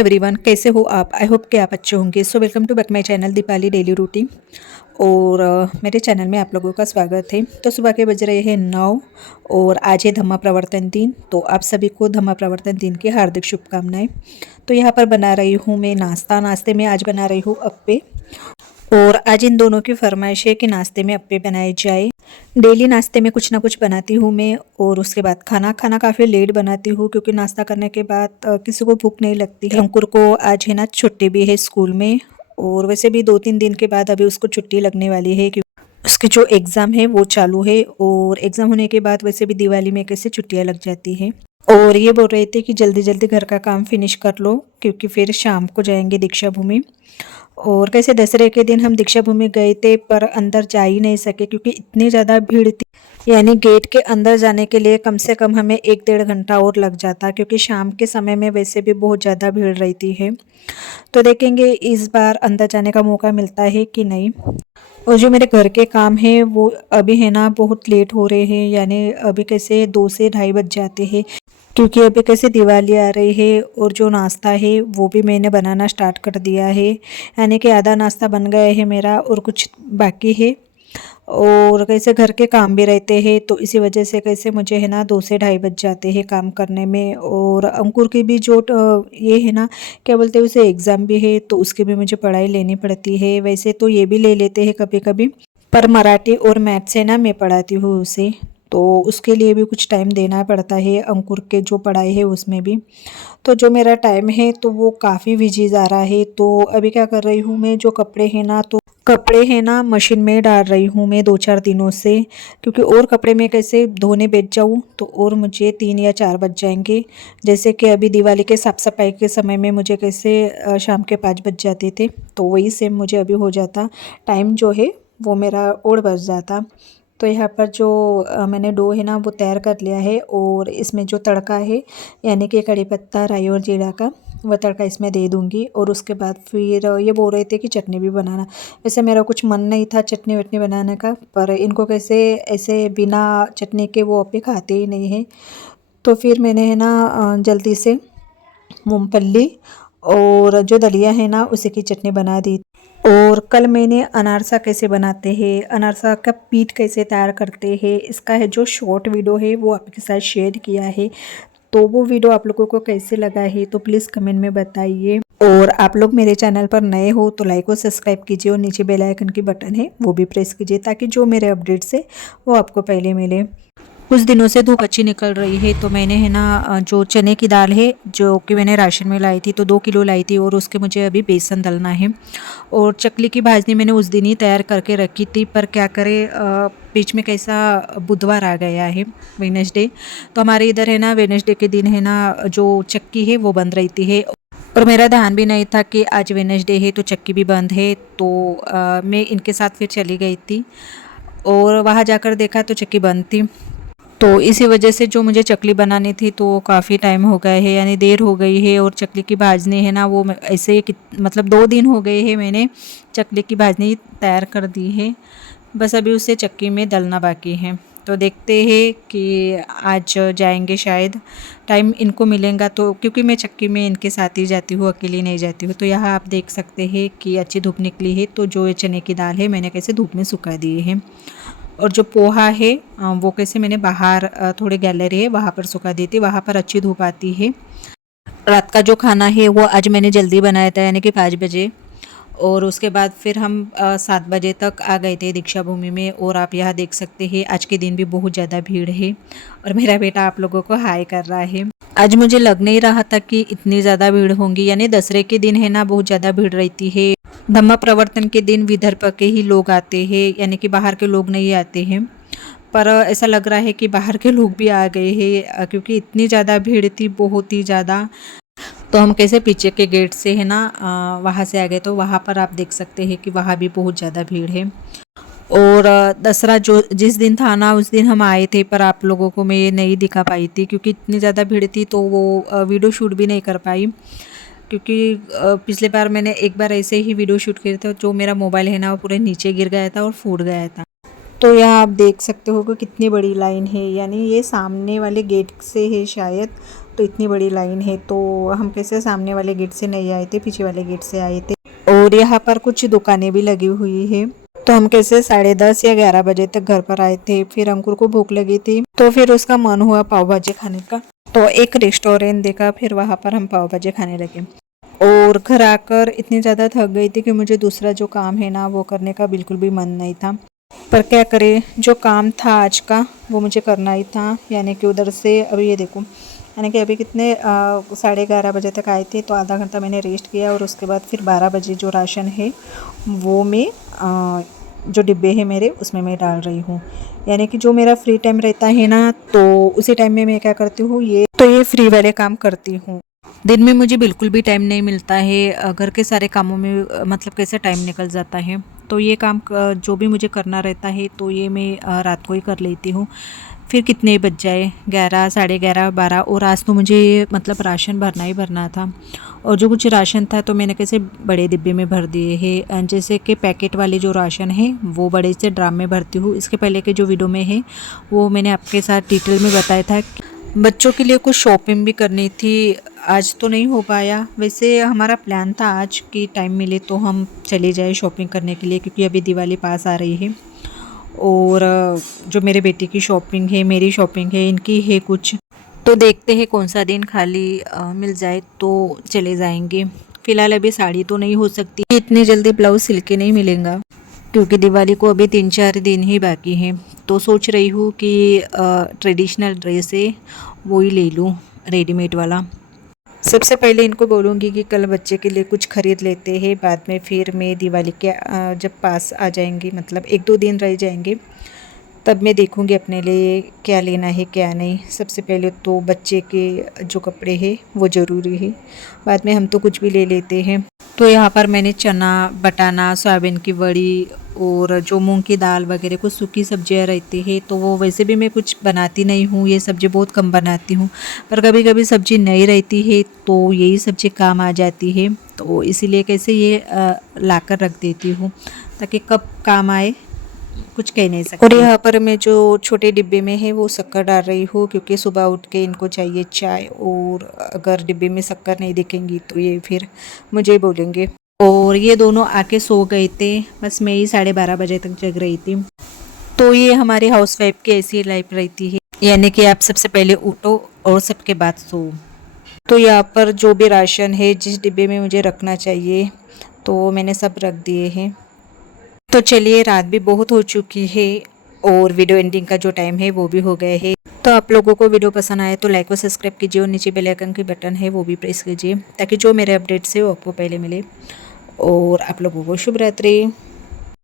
Everyone, कैसे हो आप? आई होप कि आप अच्छे होंगे। So welcome to back my channel Deepali daily routine. और मेरे चैनल में आप लोगों का स्वागत है। तो सुबह के बज रहे हैं 9 और आज है धम्मा प्रवर्तन दिन। तो आप सभी को धम्मा प्रवर्तन दिन की हार्दिक शुभकामनाएं। तो यहाँ पर बना रही हूँ मैं नाश्ते में आज बना रही हूँ अप्पे। और आज इन दोनों की फरमाइश है कि नाश्ते में अप्पे बनाए जाए। डेली नाश्ते में कुछ ना कुछ बनाती हूँ मैं। और उसके बाद खाना काफ़ी लेट बनाती हूँ क्योंकि नाश्ता करने के बाद किसी को भूख नहीं लगती है। अंकुर को आज है ना छुट्टी भी है स्कूल में। और वैसे भी 2-3 दिन के बाद अभी उसको छुट्टी लगने वाली है क्योंकि उसके जो एग्ज़ाम है वो चालू है। और एग्ज़ाम होने के बाद वैसे भी दिवाली में कैसे छुट्टियाँ लग जाती है। और ये बोल रहे थे कि जल्दी जल्दी घर का काम फिनिश कर लो क्योंकि फिर शाम को जाएंगे दीक्षा भूमि। और कैसे दसरे के दिन हम दीक्षा भूमि गए थे पर अंदर जा ही नहीं सके क्योंकि इतनी ज़्यादा भीड़ थी। यानी गेट के अंदर जाने के लिए कम से कम हमें 1-1.5 घंटा और लग जाता क्योंकि शाम के समय में वैसे भी बहुत ज़्यादा भीड़ रहती है। तो देखेंगे इस बार अंदर जाने का मौका मिलता है कि नहीं। और जो मेरे घर के काम है वो अभी है ना बहुत लेट हो रहे हैं। यानी अभी कैसे 2 से ढाई बज जाते हैं क्योंकि अभी कैसे दिवाली आ रही है। और जो नाश्ता है वो भी मैंने बनाना स्टार्ट कर दिया है। यानी कि आधा नाश्ता बन गया है मेरा और कुछ बाकी है। और कैसे घर के काम भी रहते हैं तो इसी वजह से कैसे मुझे है ना 2 से ढाई बज जाते हैं काम करने में। और अंकुर की भी जो ये है ना क्या बोलते हैं उसे एग्ज़ाम भी है तो उसकी भी मुझे पढ़ाई लेनी पड़ती है। वैसे तो ये भी ले लेते हैं कभी कभी पर मराठी और मैथ से ना मैं पढ़ाती हूँ उसे। तो उसके लिए भी कुछ टाइम देना पड़ता है अंकुर के जो पढ़ाई है उसमें भी। तो जो मेरा टाइम है तो वो काफ़ी बिजी जा रहा है। तो अभी क्या कर रही हूँ मैं जो कपड़े हैं ना मशीन में डाल रही हूँ मैं 2-4 दिनों से क्योंकि और कपड़े में कैसे धोने बैठ जाऊँ तो और मुझे 3 या 4 बज जाएंगे। जैसे कि अभी दिवाली के साफ़ सफाई के समय में मुझे कैसे शाम के 5 बज जाते थे तो वही सेम मुझे अभी हो जाता। टाइम जो है वो मेरा और बच जाता। तो यहाँ पर जो मैंने डो है ना वो तैयार कर लिया है। और इसमें जो तड़का है यानी कि कड़ी पत्ता राई और जीरा का वह तड़का इसमें दे दूँगी। और उसके बाद फिर ये बोल रहे थे कि चटनी भी बनाना। वैसे मेरा कुछ मन नहीं था चटनी वटनी बनाने का पर इनको कैसे ऐसे बिना चटनी के वो अप्पे खाते ही नहीं हैं। तो फिर मैंने है ना जल्दी से मूंगफली और जो दलिया है ना उसी की चटनी बना दी। और कल मैंने अनारसा कैसे बनाते हैं अनारसा का पीठ कैसे तैयार करते हैं इसका है जो शॉर्ट वीडियो है वो आपके साथ शेयर किया है। तो वो वीडियो आप लोगों को कैसे लगा है तो प्लीज़ कमेंट में बताइए। और आप लोग मेरे चैनल पर नए हो तो लाइक और सब्सक्राइब कीजिए और नीचे बेल आइकन की बटन है वो भी प्रेस कीजिए ताकि जो मेरे अपडेट्स है वो आपको पहले मिले। कुछ दिनों से धूप अच्छी निकल रही है तो मैंने है ना जो चने की दाल है जो कि मैंने राशन में लाई थी तो 2 किलो लाई थी और उसके मुझे अभी बेसन डलना है। और चकली की भाजनी मैंने उस दिन ही तैयार करके रखी थी पर क्या करें बीच में कैसा बुधवार आ गया है वेडनेसडे। तो हमारे इधर है ना वेडनेसडे के दिन है ना जो चक्की है वो बंद रहती है। और मेरा ध्यान भी नहीं था कि आज वेडनेसडे है तो चक्की भी बंद है। तो मैं इनके साथ फिर चली गई थी और वहाँ जाकर देखा तो चक्की बंद थी। तो इसी वजह से जो मुझे चकली बनानी थी तो काफ़ी टाइम हो गया है यानी देर हो गई है। और चकली की भाजनी है ना वो ऐसे मतलब 2 दिन हो गए हैं मैंने चकली की भाजनी तैयार कर दी है। बस अभी उसे चक्की में डलना बाकी है। तो देखते हैं कि आज जाएंगे शायद टाइम इनको मिलेगा तो क्योंकि मैं चक्की में इनके साथ ही जाती हूँ अकेली नहीं जाती हूँ। तो यहाँ आप देख सकते हैं कि अच्छी धूप निकली है तो जो ये चने की दाल है मैंने कैसे धूप में सुखा दी है। और जो पोहा है वो कैसे मैंने बाहर थोड़ी गैलरी है वहाँ पर सुखा दी थी वहाँ पर अच्छी धूप आती है। रात का जो खाना है वो आज मैंने जल्दी बनाया था यानी कि 5 बजे। और उसके बाद फिर हम 7 बजे तक आ गए थे दीक्षा भूमि में। और आप यहाँ देख सकते हैं आज के दिन भी बहुत ज़्यादा भीड़ है और मेरा बेटा आप लोगों को हाय कर रहा है। आज मुझे लग नहीं रहा था कि इतनी ज़्यादा भीड़ होंगी यानी दसरे के दिन है ना बहुत ज़्यादा भीड़ रहती है। धम्मा प्रवर्तन के दिन विदर्भ के ही लोग आते हैं यानी कि बाहर के लोग नहीं आते हैं। पर ऐसा लग रहा है कि बाहर के लोग भी आ गए हैं क्योंकि इतनी ज़्यादा भीड़ थी बहुत ही ज़्यादा। तो हम कैसे पीछे के गेट से है ना वहाँ से आ गए तो वहाँ पर आप देख सकते हैं कि वहाँ भी बहुत ज़्यादा भीड़ है। और दसरा जो जिस दिन था ना उस दिन हम आए थे पर आप लोगों को मैं ये नहीं दिखा पाई थी क्योंकि इतनी ज़्यादा भीड़ थी तो वो वीडियो शूट भी नहीं कर पाई। क्योंकि पिछले बार मैंने एक बार ऐसे ही वीडियो शूट किया था जो मेरा मोबाइल है ना वो पूरे नीचे गिर गया था और फूट गया था। तो यहाँ आप देख सकते हो कि कितनी बड़ी लाइन है यानी ये सामने वाले गेट से है शायद। तो इतनी बड़ी लाइन है, तो हम कैसे सामने वाले गेट से नहीं आए थे, पीछे वाले गेट से आए थे। और यहाँ पर कुछ दुकानें भी लगी हुई है। तो हम कैसे 10:30 या 11 बजे तक घर पर आए थे। फिर अंकुर को भूख लगी थी, तो फिर उसका मन हुआ पाव भाजी खाने का। तो एक रेस्टोरेंट देखा, फिर वहाँ पर हम पाव भाजी खाने लगे। और घर आकर इतनी ज़्यादा थक गई थी कि मुझे दूसरा जो काम है ना वो करने का बिल्कुल भी मन नहीं था। पर क्या करें, जो काम था आज का वो मुझे करना ही था। यानी कि उधर से अभी ये देखो, यानी कि अभी कितने 11:30 बजे तक आए थे, तो आधा घंटा मैंने रेस्ट किया। और उसके बाद फिर 12 बजे जो राशन है वो मैं जो डिब्बे हैं मेरे उसमें मैं डाल रही हूँ। यानी कि जो मेरा फ्री टाइम रहता है ना, तो उसी टाइम में मैं क्या करती हूँ, ये फ्री वाले काम करती हूँ। दिन में मुझे बिल्कुल भी टाइम नहीं मिलता है, घर के सारे कामों में मतलब कैसे टाइम निकल जाता है। तो ये काम जो भी मुझे करना रहता है तो ये मैं रात को ही कर लेती हूँ। फिर कितने बज जाए, 11, 11:30, 12। और आज तो मुझे मतलब राशन भरना ही भरना था। और जो कुछ राशन था तो मैंने कैसे बड़े डिब्बे में भर दिए हैं। जैसे कि पैकेट वाले जो राशन है वो बड़े से ड्राम में भरती हूँ। इसके पहले के जो वीडियो में है वो मैंने आपके साथ डिटेल में बताया था। बच्चों के लिए कुछ शॉपिंग भी करनी थी, आज तो नहीं हो पाया। वैसे हमारा प्लान था आज की टाइम मिले तो हम चले जाए शॉपिंग करने के लिए, क्योंकि अभी दिवाली पास आ रही है। और जो मेरे बेटे की शॉपिंग है, मेरी शॉपिंग है, इनकी है कुछ। तो देखते हैं कौन सा दिन खाली मिल जाए तो चले जाएंगे। फ़िलहाल अभी साड़ी तो नहीं हो सकती, इतनी जल्दी ब्लाउज सिल के नहीं मिलेगा, क्योंकि दिवाली को अभी 3-4 दिन ही बाकी हैं। तो सोच रही हूँ कि ट्रेडिशनल ड्रेस है वो ही ले लूँ, रेडीमेड वाला। सबसे पहले इनको बोलूँगी कि कल बच्चे के लिए कुछ खरीद लेते हैं, बाद में फिर मैं दिवाली के जब पास आ जाएंगी, मतलब 1-2 दिन रह जाएंगे, तब मैं देखूँगी अपने लिए क्या लेना है क्या नहीं। सबसे पहले तो बच्चे के जो कपड़े हैं वो ज़रूरी है, बाद में हम तो कुछ भी ले लेते हैं। तो यहाँ पर मैंने चना, बटाना, सोयाबीन की बड़ी और जो मूंग की दाल वगैरह कुछ सूखी सब्जियाँ रहती है, तो वो वैसे भी मैं कुछ बनाती नहीं हूँ, ये सब्ज़ी बहुत कम बनाती हूँ। पर कभी कभी सब्ज़ी नहीं रहती है तो यही सब्ज़ी काम आ जाती है, तो इसीलिए कैसे ये ला कर रख देती हूँ, ताकि कब काम आए कुछ कह नहीं सकते। और यहाँ पर मैं जो छोटे डिब्बे में है वो शक्कर डाल रही हूँ, क्योंकि सुबह उठ के इनको चाहिए चाय, और अगर डिब्बे में शक्कर नहीं दिखेंगी तो ये फिर मुझे बोलेंगे। और ये दोनों आके सो गए थे, बस मैं ही 12:30 बजे तक जग रही थी। तो ये हमारी हाउसवाइफ की ऐसी लाइफ रहती है, यानी कि आप सबसे पहले उठो और सबके बाद सो। तो यहाँ पर जो भी राशन है जिस डिब्बे में मुझे रखना चाहिए तो मैंने सब रख दिए हैं। तो चलिए, रात भी बहुत हो चुकी है और वीडियो एंडिंग का जो टाइम है वो भी हो गया है। तो आप लोगों को वीडियो पसंद आए तो लाइक और सब्सक्राइब कीजिए, और नीचे बेल आइकन की बटन है वो भी प्रेस कीजिए, ताकि जो मेरे अपडेट्स है वो आपको पहले मिले। और आप लोगों को शुभ रात्रि।